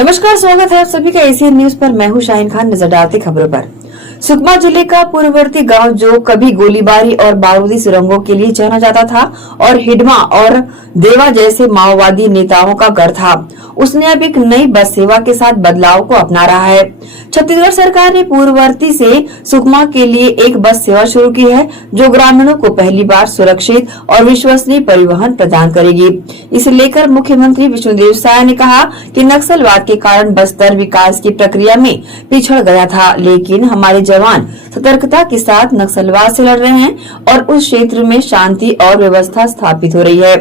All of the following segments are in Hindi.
नमस्कार, स्वागत है आप सभी का एशियन न्यूज पर। मैं हूं शाहीन खान। नजर डालते खबरों पर। सुकमा जिले का पूर्ववर्ती गांव जो कभी गोलीबारी और बारूदी सुरंगों के लिए जाना जाता था और हिडमा और देवा जैसे माओवादी नेताओं का घर था, उसने अब एक नई बस सेवा के साथ बदलाव को अपना रहा है। छत्तीसगढ़ सरकार ने पूर्ववर्ती से सुकमा के लिए एक बस सेवा शुरू की है, जो ग्रामीणों को पहली बार सुरक्षित और विश्वसनीय परिवहन प्रदान करेगी। इसे लेकर मुख्यमंत्री विष्णुदेव साय ने कहा कि नक्सलवाद के कारण बस्तर विकास की प्रक्रिया में पिछड़ गया था, लेकिन हमारे जवान सतर्कता के साथ नक्सलवाद से लड़ रहे हैं और उस क्षेत्र में शांति और व्यवस्था स्थापित हो रही है।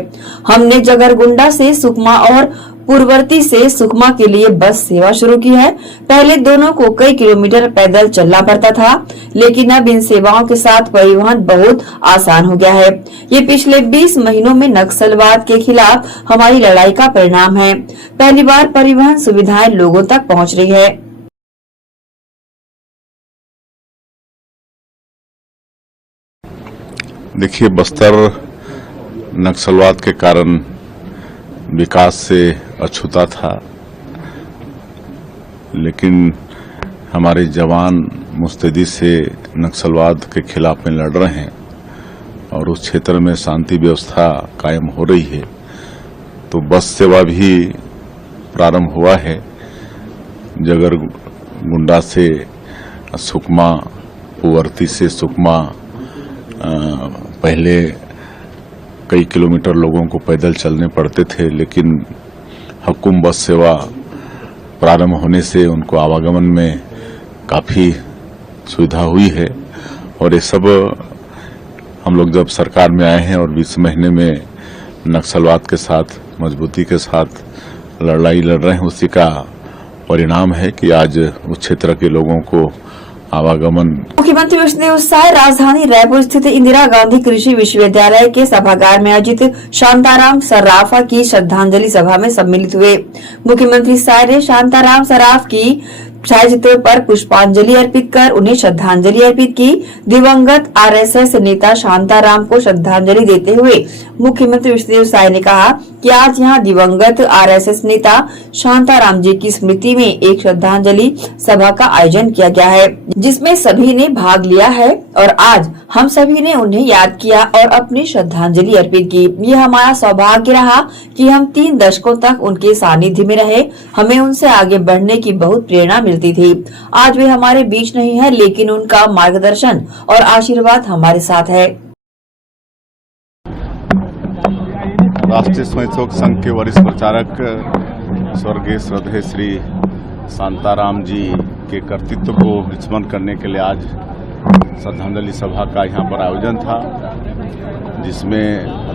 हमने जगरगुंडा से सुकमा और पूर्ववर्ती से सुकमा के लिए बस सेवा शुरू की है। पहले दोनों को कई किलोमीटर पैदल चलना पड़ता था, लेकिन अब इन सेवाओं के साथ परिवहन बहुत आसान हो गया है। ये पिछले 20 महीनों में नक्सलवाद के खिलाफ हमारी लड़ाई का परिणाम है। पहली बार परिवहन सुविधाएं लोगों तक पहुंच रही है। देखिए, बस्तर नक्सलवाद के कारण विकास से अछूता था, लेकिन हमारे जवान मुस्तैदी से नक्सलवाद के खिलाफ में लड़ रहे हैं और उस क्षेत्र में शांति व्यवस्था कायम हो रही है। तो बस सेवा भी प्रारंभ हुआ है। जगरगुंडा से सुकमा, पूर्ववर्ती से सुकमा पहले कई किलोमीटर लोगों को पैदल चलने पड़ते थे, लेकिन हुकुम बस सेवा प्रारंभ होने से उनको आवागमन में काफ़ी सुविधा हुई है। और ये सब हम लोग जब सरकार में आए हैं और 20 महीने में नक्सलवाद के साथ मजबूती के साथ लड़ाई लड़ रहे हैं, उसी का परिणाम है कि आज उस क्षेत्र के लोगों को आवागमन। मुख्यमंत्री विष्णुदेव साय राजधानी रायपुर स्थित इंदिरा गांधी कृषि विश्वविद्यालय के सभागार में आयोजित शांताराम सर्राफा की श्रद्धांजलि सभा में सम्मिलित हुए। मुख्यमंत्री साय ने शांताराम सर्राफ की छायाचित्र पर पुष्पांजलि अर्पित कर उन्हें श्रद्धांजलि अर्पित की। दिवंगत आरएसएस नेता शांताराम को श्रद्धांजलि देते हुए मुख्यमंत्री विष्णुदेव साय ने कहा कि आज यहां दिवंगत आरएसएस नेता शांताराम जी की स्मृति में एक श्रद्धांजलि सभा का आयोजन किया गया है, जिसमें सभी ने भाग लिया है और आज हम सभी ने उन्हें याद किया और अपनी श्रद्धांजलि अर्पित की। ये हमारा सौभाग्य रहा कि हम 3 दशकों तक उनके सानिध्य में रहे। हमें उनसे आगे बढ़ने की बहुत प्रेरणा मिलती थी। आज वे हमारे बीच नहीं है, लेकिन उनका मार्गदर्शन और आशीर्वाद हमारे साथ है। राष्ट्रीय स्वयंसेवक संघ के वरिष्ठ प्रचारक स्वर्गीय श्रद्धेय श्री शांताराम जी के कर्तृत्व को स्मरण करने के लिए आज श्रद्धांजलि सभा का यहाँ पर आयोजन था, जिसमें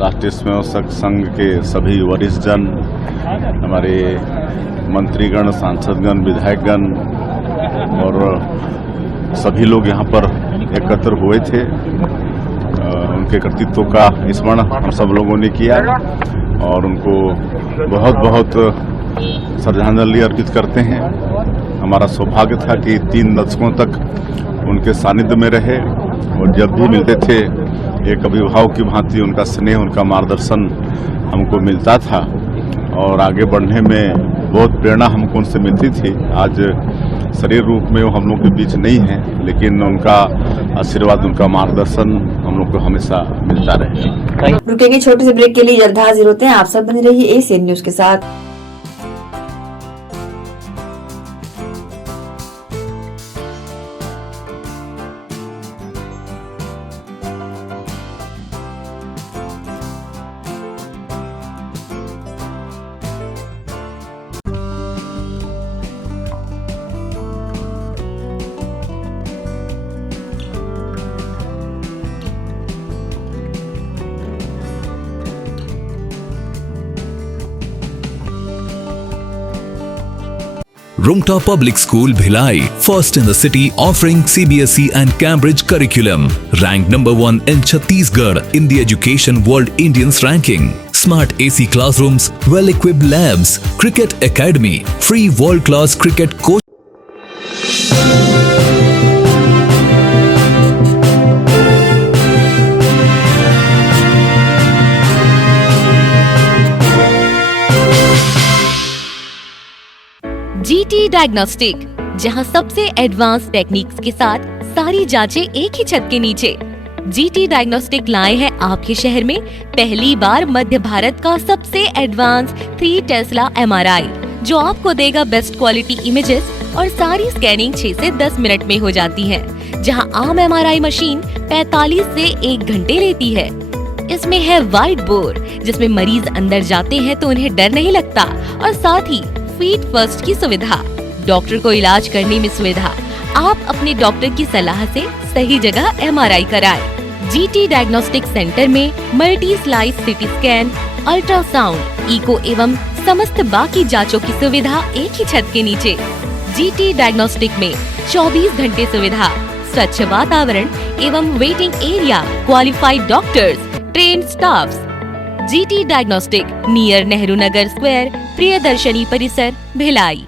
राष्ट्रीय स्वयंसेवक संघ के सभी वरिष्ठ जन, हमारे मंत्रीगण, सांसदगण, विधायकगण और सभी लोग यहाँ पर एकत्र हुए थे। उनके कर्तृत्व का स्मरण हम सब लोगों ने किया और उनको बहुत बहुत श्रद्धांजलि अर्पित करते हैं। हमारा सौभाग्य था कि 3 दशकों तक उनके सानिध्य में रहे और जब भी मिलते थे एक अभिभावक की भांति उनका स्नेह, उनका मार्गदर्शन हमको मिलता था और आगे बढ़ने में बहुत प्रेरणा हमको उनसे मिलती थी। आज शरीर रूप में वो हम लोग के बीच नहीं है, लेकिन उनका आशीर्वाद, उनका मार्गदर्शन हम लोग को हमेशा मिलता रहे। रुकेंगे छोटे से ब्रेक के लिए, जल्द हाजिर होते हैं। आप सब बने रहिए एशियन न्यूज के साथ। Rumta Public School, Bhilai, first in the city, offering CBSE and Cambridge curriculum. Ranked number 1 in Chhattisgarh in the Education World Indians ranking. Smart AC classrooms, well-equipped labs, cricket academy, free world-class cricket coach. GT diagnostic, जहां सबसे एडवांस टेक्निक्स के साथ सारी जांचें एक ही छत के नीचे। GT डायग्नोस्टिक लाए हैं आपके शहर में पहली बार मध्य भारत का सबसे एडवांस 3 टेस्ला MRI, जो आपको देगा बेस्ट क्वालिटी इमेजेस और सारी स्कैनिंग 6 से 10 मिनट में हो जाती है, जहां आम MRI मशीन 45 से 1 घंटे लेती है। इसमें है वाइट बोर, जिसमें मरीज अंदर जाते हैं तो उन्हें डर नहीं लगता, और साथ ही फीट फर्स्ट की सुविधा, डॉक्टर को इलाज करने में सुविधा। आप अपने डॉक्टर की सलाह से सही जगह MRI कराएं। GT डायग्नोस्टिक सेंटर में multi slice CT scan, ultrasound, echo एवं समस्त बाकी जांचों की सुविधा एक ही छत के नीचे। GT डायग्नोस्टिक में 24 घंटे सुविधा, स्वच्छ वातावरण एवं waiting area, qualified doctors, trained staffs. GT diagnostic, near Nehru Nagar square, Priyadarshini परिसर, Bhilai.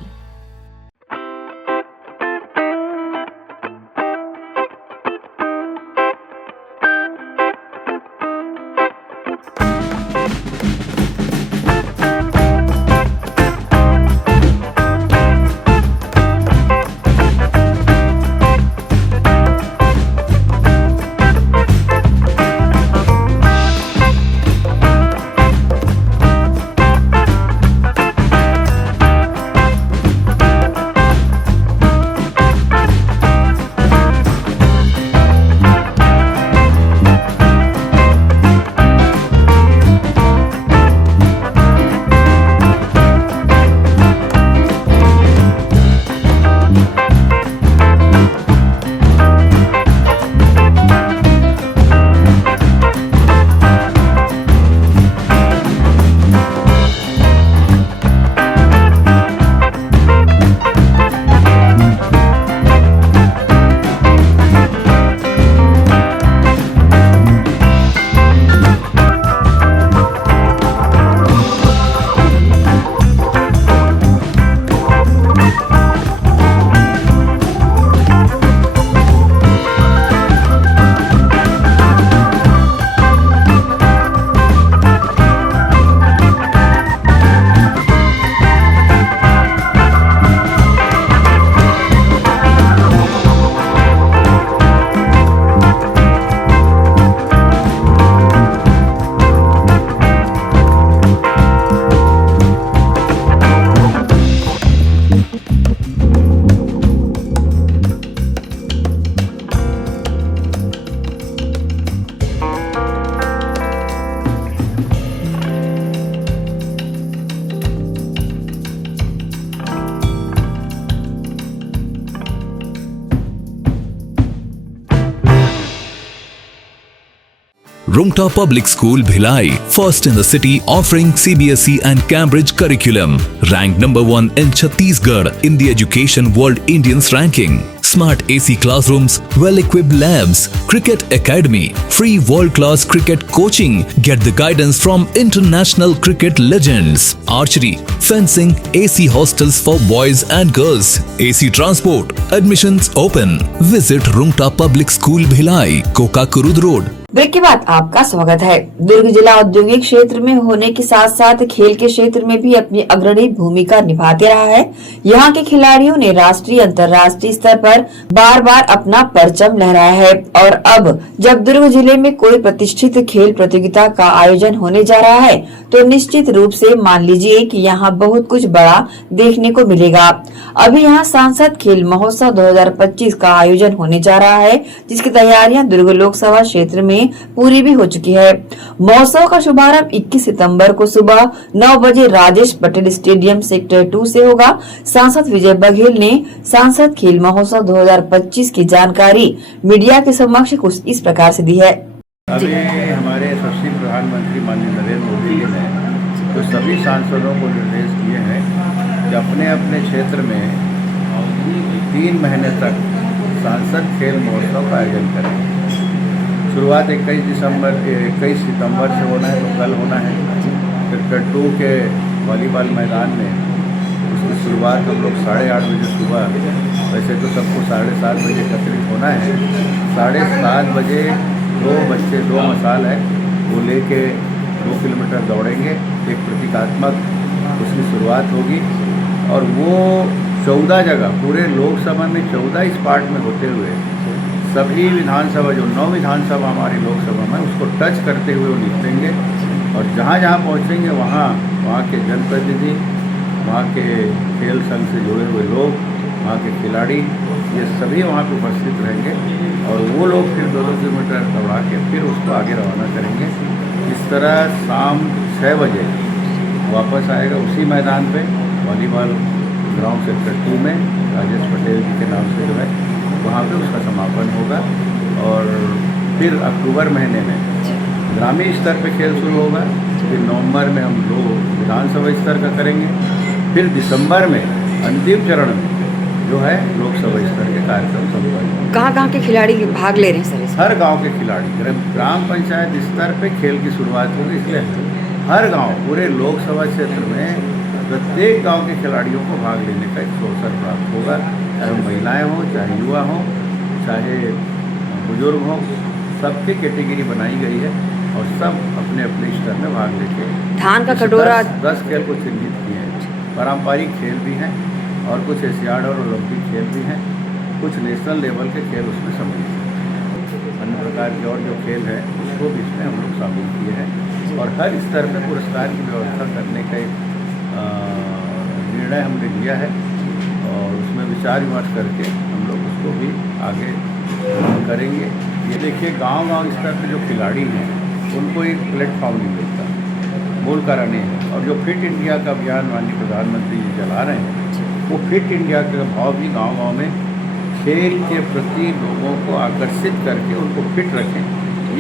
Rungta Public School Bhilai, first in the city offering CBSE and Cambridge curriculum. Ranked number 1 in Chhattisgarh in the Education World Indians ranking. Smart AC classrooms, well-equipped labs, cricket academy, free world-class cricket coaching. Get the guidance from international cricket legends. Archery, fencing, AC hostels for boys and girls. AC transport. Admissions open. Visit Rungta Public School Bhilai, Kokakurud Road. Break के बाद आपका स्वागत है। दुर्ग जिला औद्योगिक क्षेत्र में होने के साथ साथ खेल के क्षेत्र में भी अपनी अग्रणी भूमिका निभाते रहा है। यहाँ के खिलाड़ियों ने राष्ट्रीय अंतर्राष्ट्रीय स्तर पर बार बार अपना परचम लहराया है और अब जब दुर्ग जिले में कोई प्रतिष्ठित खेल प्रतियोगिता का आयोजन होने जा रहा है तो निश्चित रूप से मान लीजिए कि यहाँ बहुत कुछ बड़ा देखने को मिलेगा। अभी यहाँ सांसद खेल महोत्सव 2025 का आयोजन होने जा रहा है, जिसकी तैयारियां दुर्ग लोकसभा क्षेत्र में पूरी भी हो चुकी है। महोत्सव का शुभारंभ 21 सितंबर को सुबह 9 बजे राजेश पटेल स्टेडियम सेक्टर 2 से होगा। सांसद विजय बघेल ने सांसद खेल महोत्सव 2025 की जानकारी मीडिया के समक्ष कुछ इस प्रकार से दी है। अभी हमारे यशस्वी प्रधानमंत्री माननीय नरेंद्र मोदी जी ने तो सभी सांसदों को निर्देश दिए हैं कि अपने अपने क्षेत्र में 3 महीने तक सांसद खेल महोत्सव का आयोजन करें। शुरुआत 21 सितंबर से होना है, तो कल होना है। क्रिकेट 2 के वॉलीबॉल मैदान में उसकी शुरुआत हम लोग 8:30 बजे सुबह, वैसे तो सबको 7:30 बजे एकत्रित होना है। 7:30 बजे 2 बच्चे 2 मसाल है वो लेके 2 किलोमीटर दौड़ेंगे। एक प्रतीकात्मक उसकी शुरुआत होगी और वो 14 जगह पूरे लोकसभा में 14 इस पार्ट में होते हुए सभी विधानसभा जो 9 विधानसभा हमारी लोकसभा में उसको टच करते हुए वो निपटेंगे और जहाँ जहाँ पहुँचेंगे वहाँ के जनप्रतिनिधि, वहाँ के खेल संघ से जुड़े हुए लोग, वहाँ के खिलाड़ी, ये सभी वहाँ पे उपस्थित रहेंगे और वो लोग फिर 2-2 किलोमीटर दौड़ा के फिर उसको आगे रवाना करेंगे। इस तरह शाम 6 बजे वापस आएगा उसी मैदान पे वॉलीबॉल ग्राउंड सेक्टर 2 में राजेश पटेल जी के नाम से जो है वहाँ पे उसका समापन होगा और फिर अक्टूबर महीने में ग्रामीण स्तर पे खेल शुरू होगा। फिर नवंबर में हम लोग विधानसभा स्तर का करेंगे। फिर दिसंबर में अंतिम चरण में जो है लोकसभा स्तर के कार्यक्रम संपन्न। कहाँ के खिलाड़ी भाग ले रहे हैं सर इसमें? हर गांव के खिलाड़ी ग्राम पंचायत स्तर पे खेल की शुरुआत होगी, इसलिए हर गांव पूरे लोकसभा क्षेत्र में प्रत्येक गांव के खिलाड़ियों को भाग लेने का एक अवसर प्राप्त होगा। चाहे महिलाएं हों, चाहे युवा हों, चाहे बुजुर्ग हों, सबकी कैटेगरी बनाई गई है और सब अपने अपने स्तर में भाग लेके धान का कटोरा 10 खेल को चिन्हित किए हैं। पारंपरिक खेल भी हैं और कुछ एशियाड और ओलंपिक खेल भी हैं, कुछ नेशनल लेवल के खेल उसमें सम्मिलित हैं। अन्य प्रकार के और जो खेल है उसको भी इसमें हम लोग शामिल किए हैं और हर स्तर पर पुरस्कार की व्यवस्था करने का एक निर्णय हमने लिया है और उसमें विचार विमर्श करके हम लोग उसको भी आगे करेंगे। ये देखिए गांव-गांव स्तर पे जो खिलाड़ी हैं उनको एक प्लेटफॉर्म नहीं मिलता, मूल कारण ये है। और जो फिट इंडिया का अभियान माननीय प्रधानमंत्री जी चला रहे हैं वो फिट इंडिया का भाव भी गांव-गांव में खेल के प्रति लोगों को आकर्षित करके उनको फिट रखें,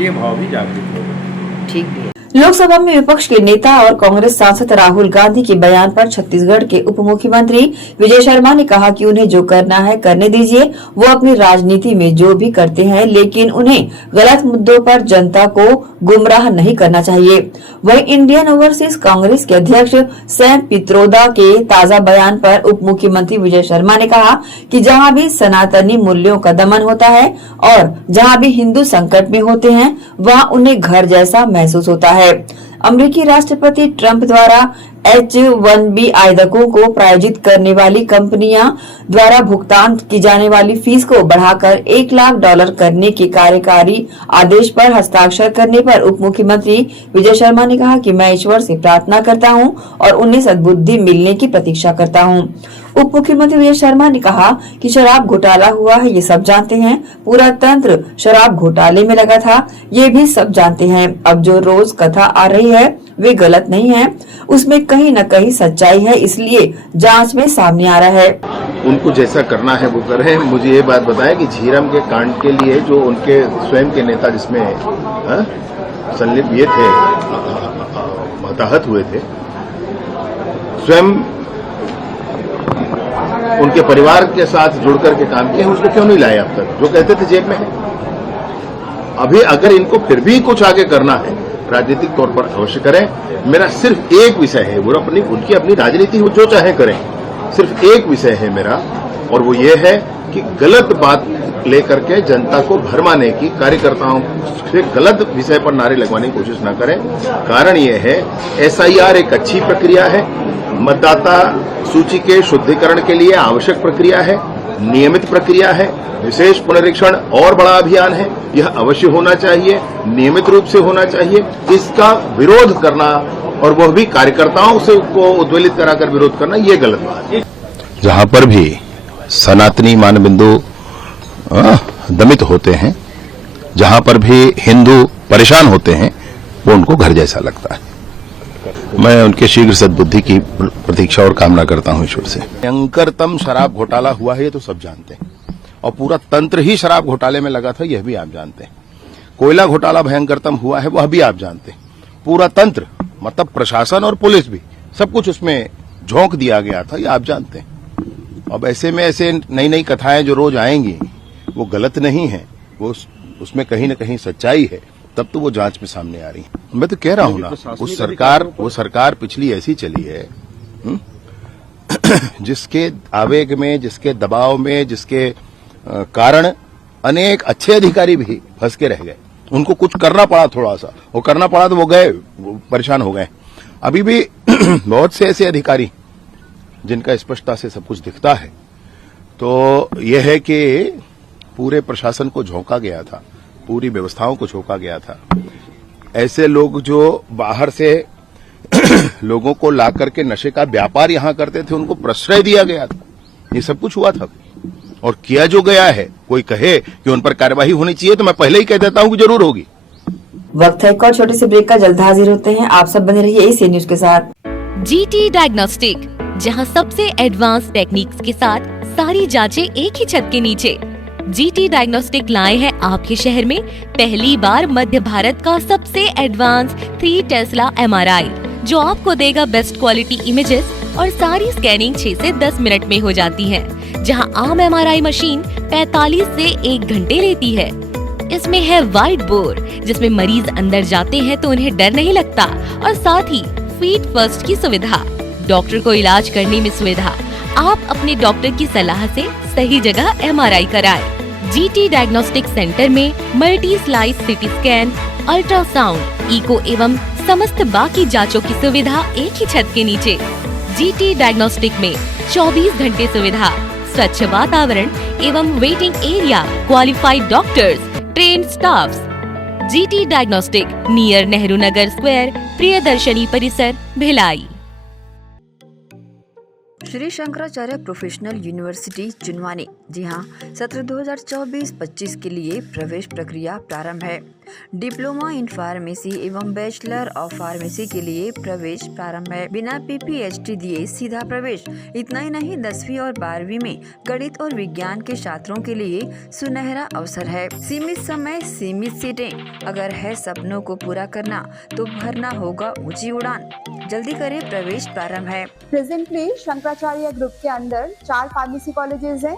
ये भाव भी जागृत होगा। ठीक भी है। लोकसभा में विपक्ष के नेता और कांग्रेस सांसद राहुल गांधी के बयान पर छत्तीसगढ़ के उप मुख्यमंत्री विजय शर्मा ने कहा कि उन्हें जो करना है करने दीजिए, वो अपनी राजनीति में जो भी करते हैं, लेकिन उन्हें गलत मुद्दों पर जनता को गुमराह नहीं करना चाहिए। वहीं इंडियन ओवरसीज कांग्रेस के अध्यक्ष सैम पित्रोदा के ताजा बयान पर उप मुख्यमंत्री विजय शर्मा ने कहा कि जहां भी सनातनी मूल्यों का दमन होता है और जहां भी हिंदू संकट में होते हैं वहां उन्हें घर जैसा महसूस होता है। अमेरिकी राष्ट्रपति ट्रंप द्वारा H-1B आवेदकों को प्रायोजित करने वाली कंपनियां द्वारा भुगतान की जाने वाली फीस को बढ़ाकर $1 लाख करने के कार्यकारी आदेश पर हस्ताक्षर करने पर उप मुख्यमंत्री विजय शर्मा ने कहा कि मैं ईश्वर से प्रार्थना करता हूं और उन्हें सद्बुद्धि मिलने की प्रतीक्षा करता हूं। उप मुख्यमंत्री विजय शर्मा ने कहा कि शराब घोटाला हुआ है, ये सब जानते हैं। पूरा तंत्र शराब घोटाले में लगा था, ये भी सब जानते हैं। अब जो रोज कथा आ रही है वे गलत नहीं है, उसमें कहीं न कहीं सच्चाई है, इसलिए जांच में सामने आ रहा है। उनको जैसा करना है वो करें। मुझे ये बात बताएं कि झीरम के कांड के लिए जो उनके स्वयं के नेता जिसमें संलिप्त ये थे, हताहत हुए थे, स्वयं उनके परिवार के साथ जुड़ करके काम किए, उसको क्यों नहीं लाए अब तक? जो कहते थे जेब में है। अभी अगर इनको फिर भी कुछ आगे करना है राजनीतिक तौर पर अवश्य करें। मेरा सिर्फ एक विषय है, वो उनकी अपनी राजनीति जो चाहे करें, सिर्फ एक विषय है मेरा, और वो ये है कि गलत बात लेकर के जनता को भरमाने की, कार्यकर्ताओं से गलत विषय पर नारे लगवाने की कोशिश न करें। कारण ये है SIR एक अच्छी प्रक्रिया है, मतदाता सूची के शुद्धिकरण के लिए आवश्यक प्रक्रिया है, नियमित प्रक्रिया है, विशेष पुनरीक्षण और बड़ा अभियान है, यह अवश्य होना चाहिए, नियमित रूप से होना चाहिए। इसका विरोध करना और वह भी कार्यकर्ताओं से को उद्वेलित कराकर विरोध करना, ये गलत बात है। जहां पर भी सनातनी मानबिंदु दमित होते हैं, जहां पर भी हिंदू परेशान होते हैं, वो उनको घर जैसा लगता है। मैं उनके शीघ्र सद्बुद्धि की प्रतीक्षा और कामना करता हूं ईश्वर से। भयंकरतम शराब घोटाला हुआ है, ये तो सब जानते हैं, और पूरा तंत्र ही शराब घोटाले में लगा था, यह भी आप जानते हैं। कोयला घोटाला भयंकरतम हुआ है, वह भी आप जानते हैं। पूरा तंत्र मतलब प्रशासन और पुलिस भी सब कुछ उसमें झोंक दिया गया था, ये आप जानते हैं। अब ऐसे में ऐसे नई नई कथाएं जो रोज आएंगी वो गलत नहीं है, वो उसमें कहीं न कहीं सच्चाई है, तब तो वो जांच में सामने आ रही है। मैं तो कह रहा हूं ना, वो सरकार पिछली ऐसी चली है जिसके आवेग में, जिसके दबाव में, जिसके कारण अनेक अच्छे अधिकारी भी फंस के रह गए। उनको कुछ करना पड़ा, थोड़ा सा वो करना पड़ा तो वो गए, वो परेशान हो गए। अभी भी बहुत से ऐसे अधिकारी जिनका स्पष्टता से सब कुछ दिखता है, तो यह है कि पूरे प्रशासन को झोंका गया था, पूरी व्यवस्थाओं को झोंका गया था। ऐसे लोग जो बाहर से लोगों को ला करके नशे का व्यापार यहां करते थे, उनको प्रश्रय दिया गया था। ये सब कुछ हुआ था और किया जो गया है, कोई कहे कि उन पर कार्यवाही होनी चाहिए तो मैं पहले ही कह देता हूं कि जरूर होगी। वक्त है एक और छोटे से ब्रेक का, जल्द हाजिर होते हैं। आप सब बने रहिए एसी न्यूज के साथ। जीटी डायग्नोस्टिक, जहां सबसे एडवांस टेक्निक्स के साथ सारी जांचें एक ही छत के नीचे। जीटी डायग्नोस्टिक लाए हैं आपके शहर में पहली बार मध्य भारत का सबसे एडवांस 3 टेस्ला MRI, जो आपको देगा बेस्ट क्वालिटी इमेजेस और सारी स्कैनिंग 6 से 10 मिनट में हो जाती है, जहां आम MRI मशीन 45 से 1 घंटे लेती है। इसमें है वाइट बोर, जिसमें मरीज अंदर जाते हैं तो उन्हें डर नहीं लगता, और साथ ही फीट फर्स्ट की सुविधा, डॉक्टर को इलाज करने में सुविधा। आप अपने डॉक्टर की सलाह से सही जगह MRI कराएं। जीटी डायग्नोस्टिक सेंटर में multi slice CT scan, ultrasound, echo एवं समस्त बाकी जांचों की सुविधा एक ही छत के नीचे। जीटी डायग्नोस्टिक में 24 घंटे सुविधा, स्वच्छ वातावरण एवं waiting area, qualified doctors, trained staffs. GT diagnostic, near Nehru Nagar square, Priyadarshini परिसर, भिलाई। श्री शंकराचार्य प्रोफेशनल यूनिवर्सिटी जुनवानी, जी हाँ, सत्र 2024-25 के लिए प्रवेश प्रक्रिया प्रारंभ है। डिप्लोमा इन फार्मेसी एवं बैचलर ऑफ फार्मेसी के लिए प्रवेश प्रारंभ है। बिना PPHD दिए सीधा प्रवेश। इतना ही नहीं, 10वीं और 12वीं में गणित और विज्ञान के छात्रों के लिए सुनहरा अवसर है। सीमित समय, सीमित सीटें। अगर है सपनों को पूरा करना तो भरना होगा ऊंची उड़ान। जल्दी करें, प्रवेश प्रारंभ है। प्रेजेंटली शंकराचार्य ग्रुप के अंदर 4 फार्मेसी कॉलेजेस हैं।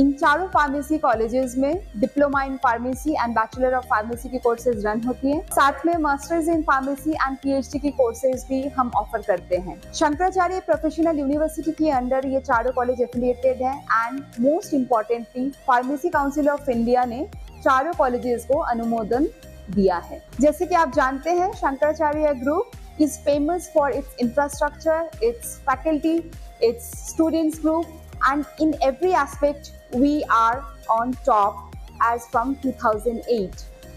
इन चारों फार्मेसी कॉलेजेस में diploma in pharmacy and bachelor of pharmacy की कोर्सेज रन होती हैं। साथ में masters in pharmacy and PhD की कोर्सेज भी हम ऑफर करते हैं। शंकराचार्य प्रोफेशनल यूनिवर्सिटी के अंदर ये चारों कॉलेज एफिलिएटेड हैं and most importantly pharmacy council of India ने चारों कॉलेजेस को अनुमोदन दिया है। जैसे कि आप जानते हैं, Shankaracharya group is famous for its infrastructure, its faculty, its students group, and in every aspect we are on top as from 2008.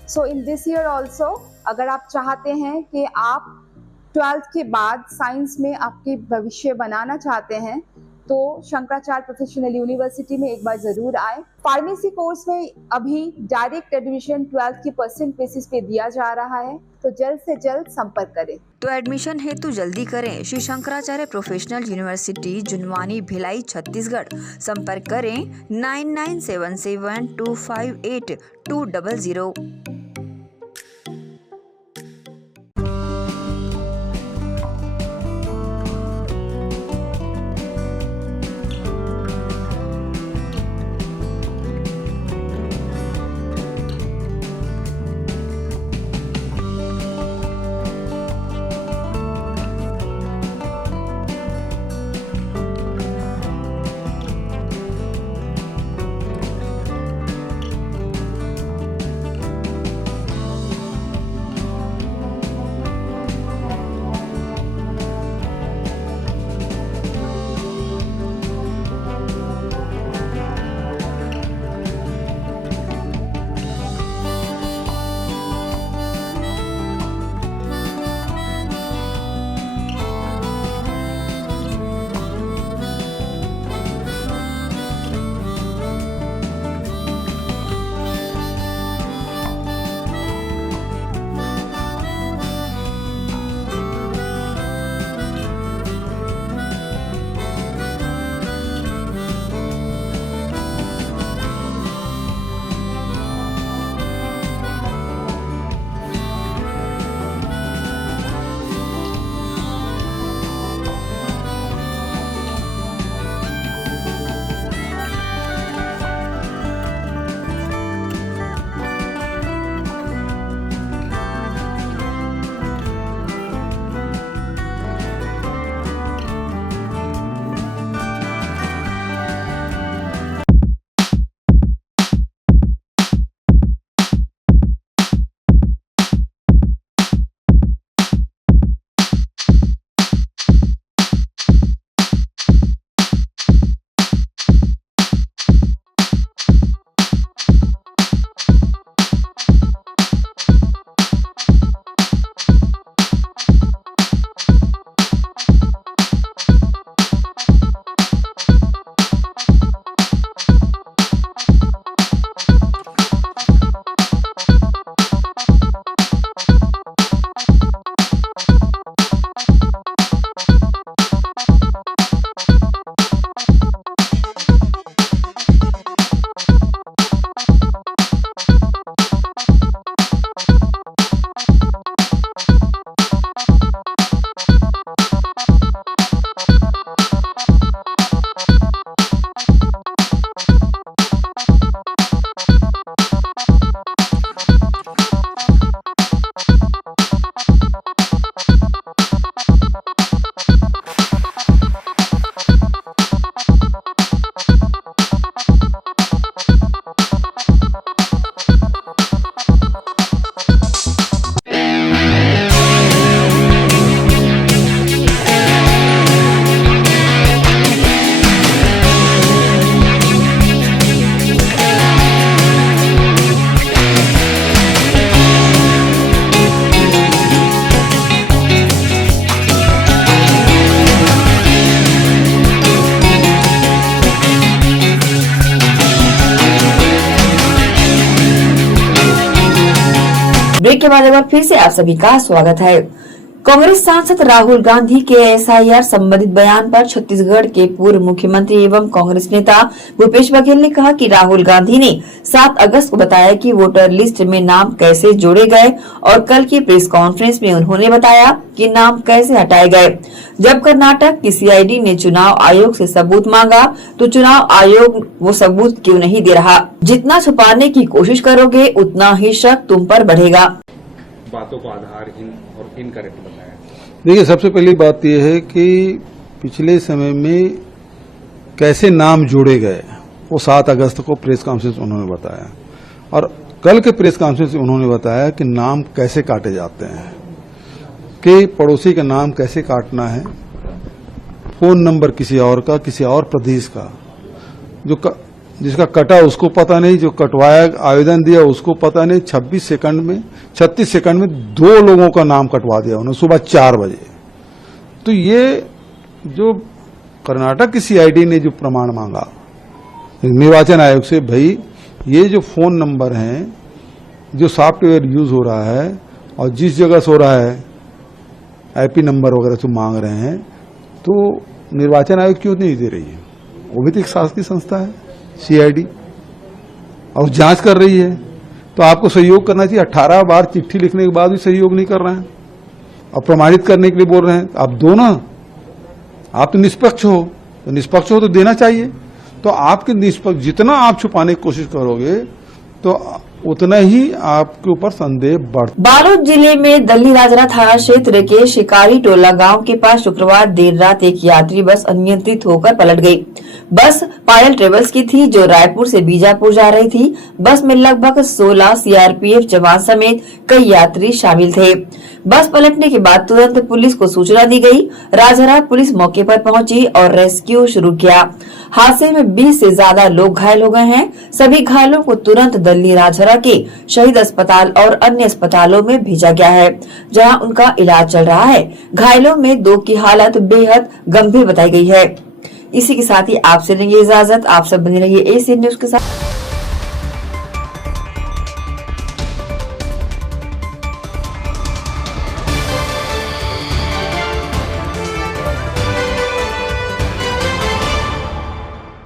So in this year also, अगर आप चाहते हैं कि आप 12th के बाद साइंस में आपके भविष्य बनाना चाहते हैं, तो शंकराचार्य प्रोफेशनल यूनिवर्सिटी में एक बार जरूर आए। फार्मेसी कोर्स में अभी डायरेक्ट एडमिशन 12th की परसेंट बेसिस पे दिया जा रहा है, तो जल्द से जल्द संपर्क करें। तो एडमिशन हेतु जल्दी करें। Shri Shankaracharya professional university Junwani, Bhilai, Chhattisgarh. संपर्क करें 9977258200। ब्रेक के बाद एक बार फिर से आप सभी का स्वागत है। कांग्रेस सांसद राहुल गांधी के एसआईआर संबंधित बयान पर छत्तीसगढ़ के पूर्व मुख्यमंत्री एवं कांग्रेस नेता भूपेश बघेल ने कहा कि राहुल गांधी ने 7 अगस्त को बताया कि वोटर लिस्ट में नाम कैसे जोड़े गए और कल की प्रेस कॉन्फ्रेंस में उन्होंने बताया कि नाम कैसे हटाए गए। जब कर्नाटक की सीआईडी ने चुनाव आयोग से सबूत मांगा तो चुनाव आयोग वो सबूत क्यों नहीं दे रहा। जितना छुपाने की कोशिश करोगे उतना ही शक तुम पर बढ़ेगा। बातों को आधारहीन और इनकरेक्ट बताया। देखिए, सबसे पहली बात यह है कि पिछले समय में कैसे नाम जोड़े गए वो 7 अगस्त को प्रेस कॉन्फ्रेंस उन्होंने बताया और कल के प्रेस कॉन्फ्रेंस में उन्होंने बताया कि नाम कैसे काटे जाते हैं, कि पड़ोसी का नाम कैसे काटना है, फोन नंबर किसी और का, किसी और प्रदेश का, जिसका कटा उसको पता नहीं, जो कटवाया आवेदन दिया उसको पता नहीं। 36 सेकंड में 2 लोगों का नाम कटवा दिया उन्होंने सुबह 4 बजे। तो ये जो कर्नाटक की सीआईडी ने जो प्रमाण मांगा निर्वाचन आयोग से, भाई ये जो फोन नंबर हैं, जो सॉफ्टवेयर यूज हो रहा है और जिस जगह से हो रहा है आईपी नंबर वगैरह जो मांग रहे हैं, तो निर्वाचन आयोग क्यों नहीं दे रही है? वो भी तो एक शासकीय संस्था है सीआईडी और जांच कर रही है, तो आपको सहयोग करना चाहिए। 18 बार चिट्ठी लिखने के बाद भी सहयोग नहीं कर रहे हैं और प्रमाणित करने के लिए बोल रहे हैं। आप दो ना, आप तो निष्पक्ष हो तो देना चाहिए। तो आपके निष्पक्ष जितना आप छुपाने की कोशिश करोगे तो उतना ही आपके ऊपर संदेह बढ़। बालोद जिले में दल्ली राजरा थाना क्षेत्र के शिकारी टोला गांव के पास शुक्रवार देर रात एक यात्री बस अनियंत्रित होकर पलट गई। बस पायल ट्रेवल्स की थी जो रायपुर से बीजापुर जा रही थी। बस में लगभग 16 सीआरपीएफ जवान समेत कई यात्री शामिल थे। बस पलटने के बाद तुरंत पुलिस को सूचना दी गई। राजहरा पुलिस मौके पर पहुंची और रेस्क्यू शुरू किया। हादसे में 20 से ज्यादा लोग घायल हो गए हैं। सभी घायलों को तुरंत दल्ली राजहरा के शहीद अस्पताल और अन्य अस्पतालों में भेजा गया है, जहां उनका इलाज चल रहा है। घायलों में 2 की हालत बेहद गंभीर बताई गई है। इसी के साथ ही आपसे लेंगे इजाजत। आप सब बने रहिए एशियन न्यूज के साथ।